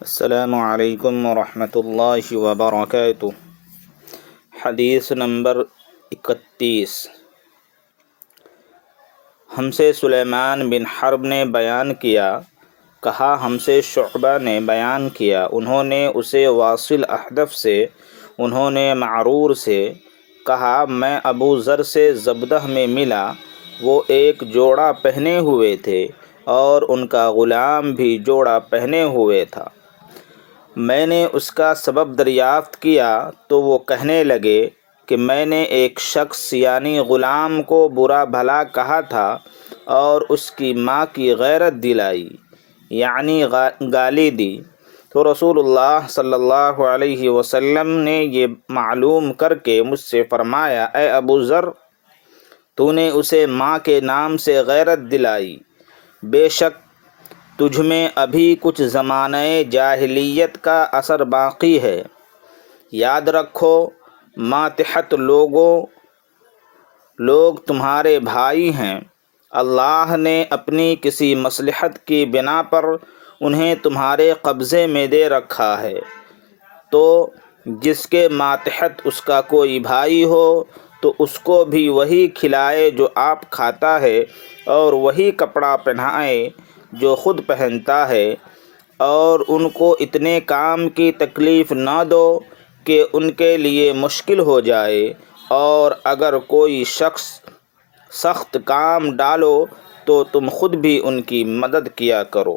السلام علیکم ورحمۃ اللہ وبرکاتہ۔ حدیث نمبر 31۔ ہم سے سلیمان بن حرب نے بیان کیا، کہا ہم سے شعبہ نے بیان کیا، انہوں نے اسے واصل احدف سے، انہوں نے معرور سے، کہا میں ابو ذر سے زبدہ میں ملا، وہ ایک جوڑا پہنے ہوئے تھے اور ان کا غلام بھی جوڑا پہنے ہوئے تھا۔ میں نے اس کا سبب دریافت کیا تو وہ کہنے لگے کہ میں نے ایک شخص یعنی غلام کو برا بھلا کہا تھا اور اس کی ماں کی غیرت دلائی، یعنی گالی دی، تو رسول اللہ صلی اللہ علیہ وسلم نے یہ معلوم کر کے مجھ سے فرمایا، اے ابو ذر، تو نے اسے ماں کے نام سے غیرت دلائی، بے شک تجھ میں ابھی کچھ زمانہ جاہلیت کا اثر باقی ہے۔ یاد رکھو ماتحت لوگ تمہارے بھائی ہیں، اللہ نے اپنی کسی مصلحت کی بنا پر انہیں تمہارے قبضے میں دے رکھا ہے، تو جس کے ماتحت اس کا کوئی بھائی ہو تو اس کو بھی وہی کھلائے جو آپ کھاتا ہے، اور وہی کپڑا پہنائے جو خود پہنتا ہے، اور ان کو اتنے کام کی تکلیف نہ دو کہ ان کے لیے مشکل ہو جائے، اور اگر کوئی شخص سخت کام ڈالو تو تم خود بھی ان کی مدد کیا کرو۔